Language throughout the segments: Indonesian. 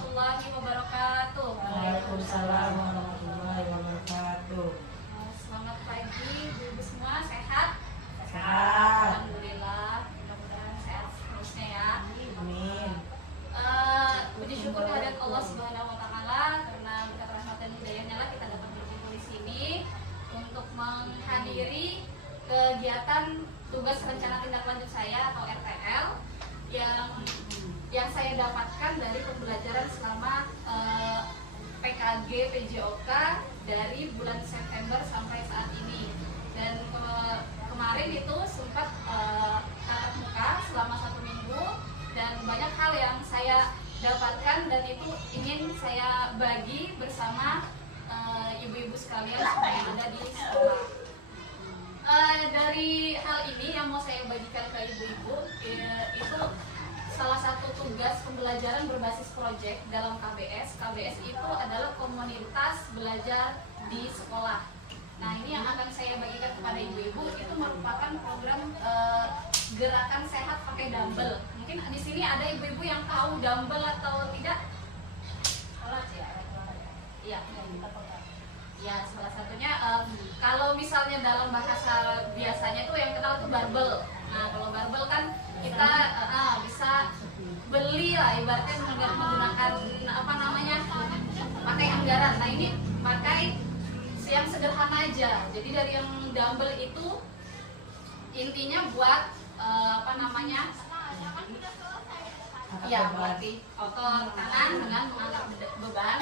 warahmatullahi wabarakatuh. Waalaikumsalam warahmatullahi wabarakatuh. Selamat pagi, ibu semua sehat? Sehat. Alhamdulillah, mudah-mudahan sehat terusnya ya. Amin. Puji syukur kehadirat Allah Subhanahu wa Ta'ala, karena berkat rahmat dan hidayahnya lah kita dapat berkumpul di sini untuk menghadiri kegiatan tugas rencana tindak lanjut saya atau RTL yang saya dapatkan dari pembelajaran selama PKG PJOK dari bulan September sampai saat ini. Dan kemarin itu sempat tatap muka selama 1 minggu, dan banyak hal yang saya dapatkan dan itu ingin saya bagi bersama ibu-ibu sekalian yang ada di sekolah. Dari hal ini yang mau saya bagikan ke ibu-ibu itu salah satu tugas pembelajaran berbasis proyek dalam KBS. KBS itu adalah komunitas belajar di sekolah. Nah, ini yang akan saya bagikan kepada ibu-ibu itu merupakan program gerakan sehat pakai dumbbell. Mungkin di sini ada ibu-ibu yang tahu dumbbell atau tidak? Alat ya, iya. Ya, salah satunya kalau misalnya dalam bahasa biasanya itu yang kenal itu barbel. Nah, kalau barbel kan kita bisa beli lah, ibaratnya menggunakan apa namanya, pakai anggaran. Nah, ini pakai yang sederhana aja. Jadi dari yang dumbbell itu intinya buat apa namanya, ya berarti otot tangan dengan mengangkat beban.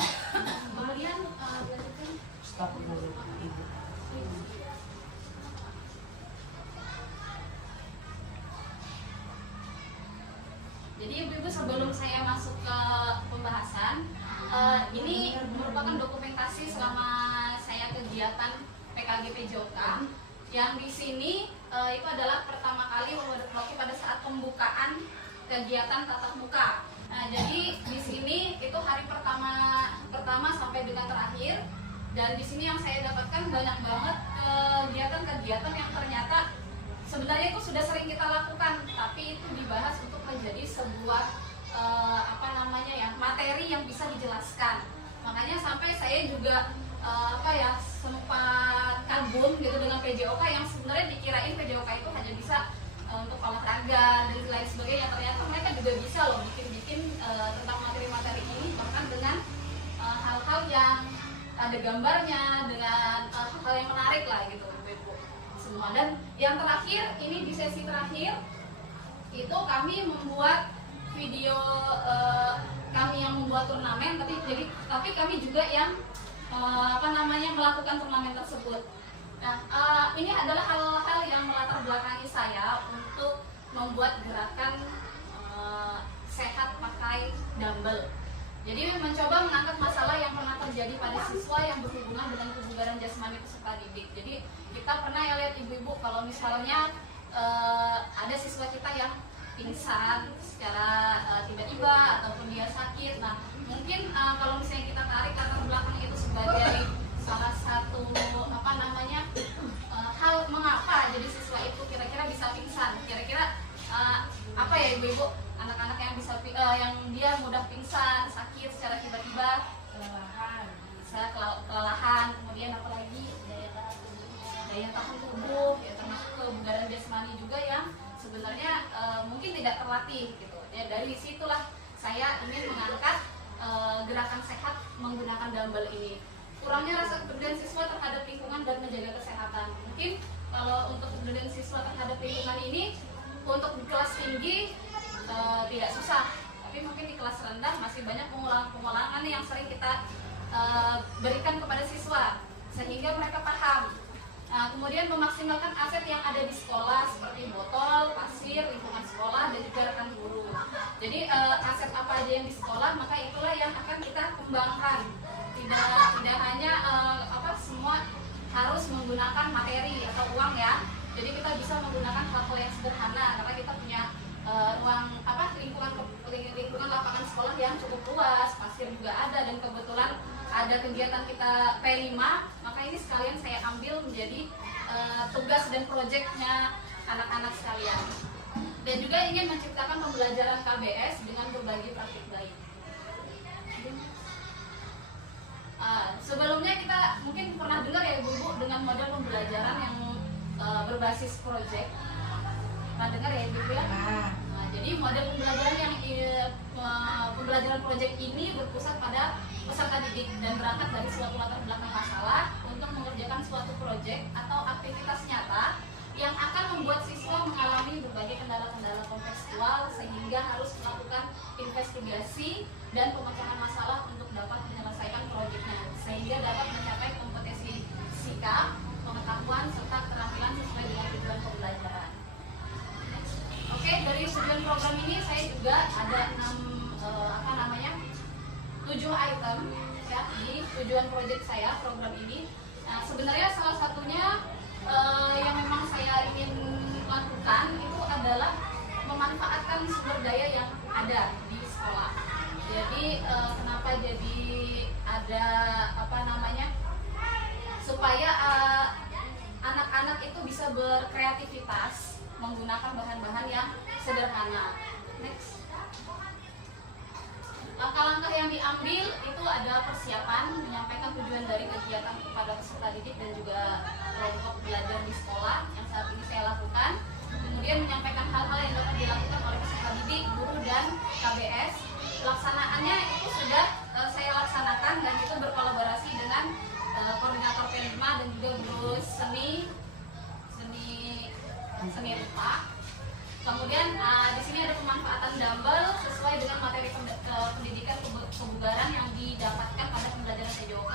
Kemudian lanjutkan. Stop dulu, Ibu. Jadi ibu-ibu, sebelum saya masuk ke pembahasan, ini merupakan dokumentasi selama saya kegiatan PKG PJOK. Yang di sini itu adalah pertama kali pada saat pembukaan kegiatan tatap muka. Nah, jadi di sini itu hari pertama sampai dengan terakhir. Dan di sini yang saya dapatkan banyak banget kegiatan-kegiatan yang ternyata sebenarnya itu sudah sering kita lakukan, tapi itu dibahas untuk menjadi sebuah apa namanya ya, materi yang bisa dijelaskan. Makanya sampai saya juga sempat kagum gitu dengan PJOK yang sebenarnya dikirain PJOK itu hanya bisa untuk olahraga dan lain sebagainya. Ternyata mereka juga bisa loh bikin tentang materi-materi ini, bahkan dengan hal-hal yang ada gambarnya, dengan hal yang menarik lah gitu ibu-ibu semua. Dan yang terakhir ini di sesi terakhir itu kami membuat video, kami yang membuat turnamen, tapi kami juga yang melakukan turnamen tersebut. Nah, ini adalah hal-hal yang melatar belakangi saya untuk membuat gerakan sehat pakai dumbbell. Jadi mencoba mengangkat masalah yang pernah terjadi pada siswa yang berhubungan dengan kebugaran jasmani peserta didik. Jadi kita pernah ya lihat ibu-ibu kalau misalnya ada siswa kita yang pingsan secara tiba-tiba ataupun dia sakit. Nah, mungkin kalau misalnya kita tarik latar belakang itu sebagai salah satu hal mengapa jadi siswa itu kira-kira bisa pingsan. Kira-kira apa ya ibu-ibu, anak-anak yang bisa yang dia mudah pingsan, sakit secara tiba-tiba, kelelahan, kemudian apalagi daya tahan tubuh, ya, termasuk kebugaran jasmani juga yang sebenarnya mungkin tidak terlatih gitu. Ya, dari situlah saya ingin mengangkat gerakan sehat menggunakan dumbbell ini. Kurangnya rasa kepedulian siswa terhadap lingkungan dan menjaga kesehatan. Mungkin kalau untuk kepedulian siswa terhadap lingkungan ini untuk di kelas tinggi tidak susah, tapi mungkin di kelas rendah masih banyak pengulangan yang sering kita berikan kepada siswa sehingga mereka paham. Nah, kemudian memaksimalkan aset yang ada di sekolah seperti botol, pasir, lingkungan sekolah, dan juga rekan guru. Jadi aset apa aja yang di sekolah, maka itulah yang akan kita kembangkan. Tidak hanya semua harus menggunakan materi atau uang ya. Jadi kita bisa menggunakan hal-hal yang sederhana karena kita punya lingkungan lapangan sekolah yang cukup luas, pasir juga ada, dan kebetulan ada kegiatan kita P5, maka ini sekalian saya ambil menjadi tugas dan proyeknya anak-anak sekalian. Dan juga ingin menciptakan pembelajaran KBS dengan berbagi praktik baik. Sebelumnya kita mungkin pernah dengar ya ibu-ibu dengan model pembelajaran yang berbasis project. Pernah dengar ya ibu ya? Nah, jadi model pembelajaran yang pembelajaran project ini berpusat pada peserta didik dan berangkat dari suatu latar belakang masalah untuk mengerjakan suatu project atau aktivitas nyata yang akan membuat siswa mengalami berbagai kendala-kendala kontekstual sehingga harus melakukan investigasi dan pemecahan masalah untuk dapat menyelesaikan proyeknya sehingga dapat mencapai kompetensi sikap, pengetahuan serta keterampilan sesuai dengan tujuan pembelajaran. Oke, dari tujuan program ini saya juga ada 7 item ya di tujuan proyek saya program ini. Nah, sebenarnya salah satunya yang memang saya ingin lakukan itu adalah memanfaatkan sumber daya yang ada di sekolah. Jadi kenapa jadi ada supaya anak-anak itu bisa berkreativitas menggunakan bahan-bahan yang sederhana. Next. Langkah-langkah yang diambil itu ada persiapan, menyampaikan tujuan dari kegiatan kepada peserta didik dan juga kelompok belajar di sekolah yang saat ini saya lakukan. Kemudian menyampaikan hal-hal yang dapat dilakukan oleh peserta didik, guru dan KBS. Pelaksanaannya itu sudah saya laksanakan dan itu berkolaborasi dengan koordinator P5 dan juga guru seni rupa. Kemudian di sini ada pemanfaatan dumbbell sesuai dengan materi pendidikan kebugaran yang didapatkan pada pembelajaran PJOK,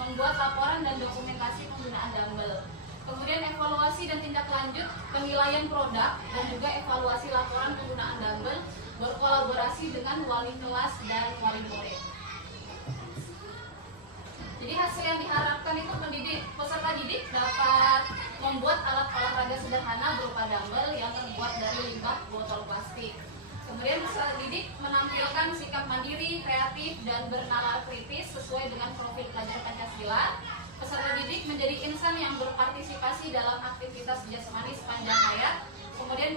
membuat laporan dan dokumentasi penggunaan dumbbell. Kemudian evaluasi dan tindak lanjut penilaian produk dan juga evaluasi laporan penggunaan dumbbell berkolaborasi dengan wali kelas dan wali murid. Jadi hasil yang diharapkan itu peserta didik dapat membuat alat olahraga sederhana berupa dumbbell yang terbuat dari limbah botol plastik. Kemudian peserta didik menampilkan sikap mandiri, kreatif, dan bernalar kritis sesuai dengan profil pelajar Pancasila. Peserta didik menjadi insan yang berpartisipasi dalam aktivitas jasmani sepanjang hayat. Kemudian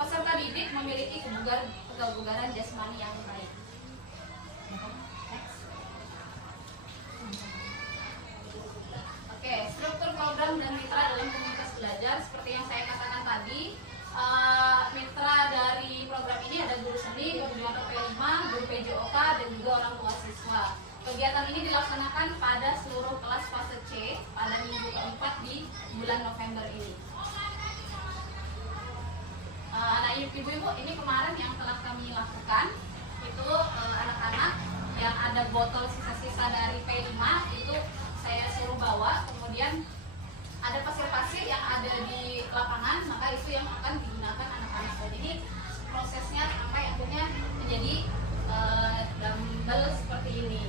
peserta didik memiliki kebugaran jasmani yang baik. Oke, struktur program dan mitra dalam komunitas belajar seperti yang saya katakan tadi. Mitra dari program ini ada guru seni, guru P5, guru PJOK, dan juga orang tua siswa. Kegiatan ini dilaksanakan pada seluruh kelas fase C pada minggu keempat di bulan November ini. Anak ibu-ibu, ini kemarin yang telah kami lakukan itu anak-anak yang ada botol sisa-sisa dari P5 itu saya suruh bawa, kemudian ada pasir-pasir yang ada di lapangan, maka itu yang akan digunakan anak-anak. Jadi prosesnya sampai akhirnya menjadi dumbbell seperti ini.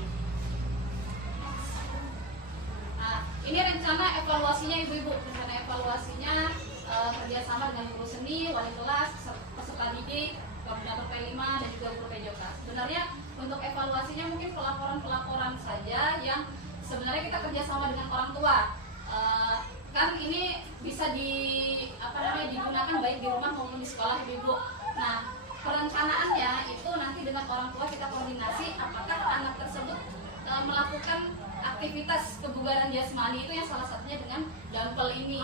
Nah, ini rencana evaluasinya ibu-ibu. Rencana evaluasinya kerjasama dengan guru seni, wali kelas, peserta didik, koordinator P5 dan juga guru PJOK. Sebenarnya untuk evaluasinya mungkin pelaporan-pelaporan saja yang sebenarnya kita kerjasama dengan orang tua. Kan ini bisa digunakan baik di rumah maupun di sekolah ibu-ibu. Nah, perencanaannya itu nanti dengan orang tua kita koordinasi apakah anak tersebut melakukan aktivitas kebugaran jasmani itu yang salah satunya dengan dumbbell ini.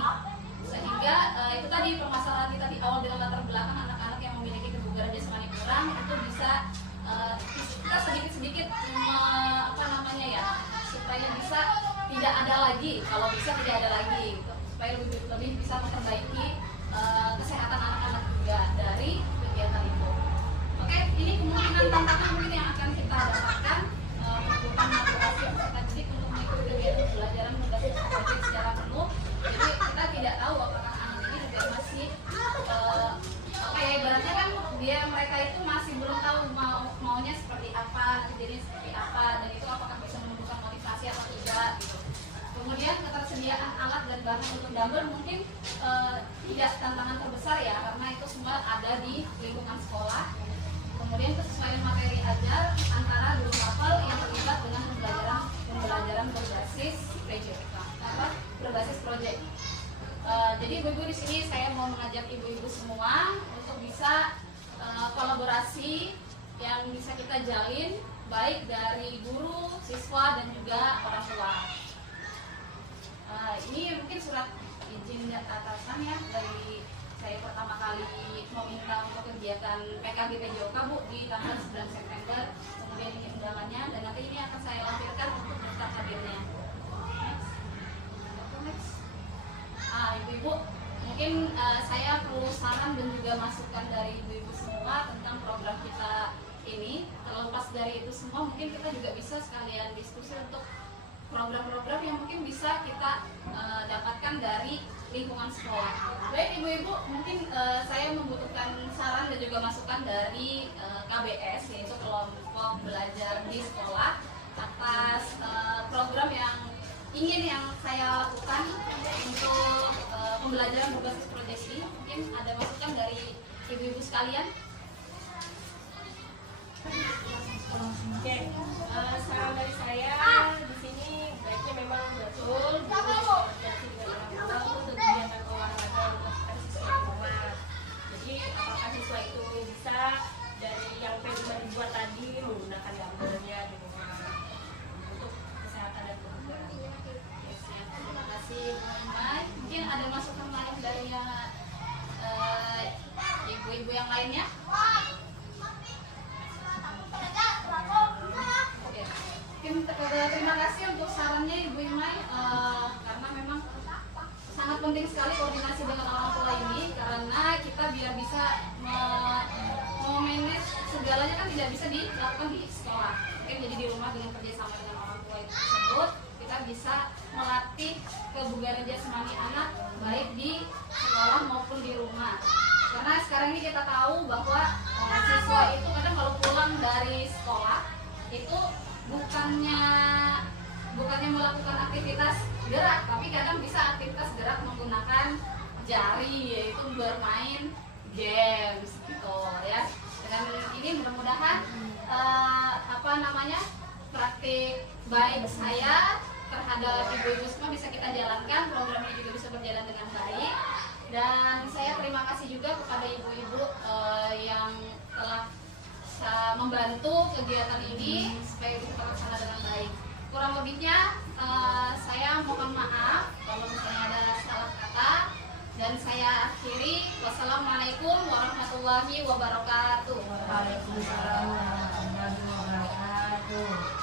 Sehingga itu tadi permasalahan kita di awal dengan latar belakang anak-anak yang memiliki kebugaran jasmani kurang itu bisa kita sedikit-sedikit supaya bisa tidak ada lagi, kalau bisa tidak ada lagi gitu. Supaya lebih bisa memperbaiki kesehatan anak-anak juga dari kegiatan itu. Oke, ini kemungkinan tantangan mungkin yang akan kita dapatkan membutuhkan motivasi peserta didik untuk mengikuti kegiatan pembelajaran berbasis project secara penuh. Jadi kita tidak tahu apakah anak ini juga masih ibaratnya kan mereka itu masih belum tahu maunya seperti apa, nanti jadi seperti apa, dan itu apakah bisa menumbuhkan motivasi atau tidak gitu. Kemudian ketersediaan alat dan bahan untuk dumbbell mungkin tidak tantangan terbesar ya, karena itu semua ada di lingkungan sekolah. Kemudian kesesuaian materi ajar antara dua level yang terlibat dengan pembelajaran berbasis berbasis proyek. Jadi ibu-ibu di sini saya mau mengajak ibu-ibu semua untuk bisa kolaborasi yang bisa kita jalin baik dari guru, siswa, dan juga orang tua. Ini mungkin surat izin dan atasan ya dari saya pertama kali meminta untuk kegiatan PKG PJOK Bu di tanggal 9 September. Kemudian ini undangannya dan nanti ini akan saya lampirkan untuk daftar hadirnya. Next. Ibu-ibu, mungkin saya perlu saran dan juga masukan dari ibu-ibu semua tentang program kita ini. Terlepas dari itu semua, mungkin kita juga bisa sekalian diskusi untuk program-program yang mungkin bisa kita dapatkan dari lingkungan sekolah. Baik ibu-ibu, mungkin saya membutuhkan saran dan juga masukan dari KBS, yaitu kelompok belajar di sekolah, atas program yang saya lakukan untuk pembelajaran berbasis proyeksi. Mungkin ada masukan dari ibu-ibu sekalian. Oke, saran dari saya di sini baiknya memang betul berkoordinasi dengan orang tua untuk kegiatan olahraga untuk siswa di rumah. Jadi apakah siswa itu bisa dari yang sudah dibuat tadi menggunakan gambarnya di rumah untuk kesehatan dan kebugaran. Siap, terima kasih Mbak. Mungkin ada masukan lain dari ibu-ibu yang lainnya? Terima kasih untuk sarannya Ibu Imai, karena memang sangat penting sekali koordinasi dengan orang tua ini, karena kita biar bisa memanage segalanya kan tidak bisa dilakukan di sekolah. Mungkin jadi di rumah dengan kerjasama dengan orang tua itu tersebut kita bisa melatih kebugaran jasmani anak baik di sekolah maupun di rumah. Karena sekarang ini kita tahu bahwa siswa itu kadang kalau pulang dari sekolah itu bukannya melakukan aktivitas gerak, tapi kadang bisa aktivitas gerak menggunakan jari, yaitu bermain games gitu ya. Dengan ini mudah-mudahan praktik baik saya terhadap ibu-ibu semua bisa kita jalankan, program ini juga bisa berjalan dengan baik. Dan saya terima kasih juga kepada ibu-ibu yang telah membantu kegiatan ini supaya bisa terlaksana dengan baik. Kurang lebihnya saya mohon maaf kalau misalnya ada salah kata, dan saya akhiri. Wassalamualaikum warahmatullahi wabarakatuh. Waalaikumsalam warahmatullahi wabarakatuh.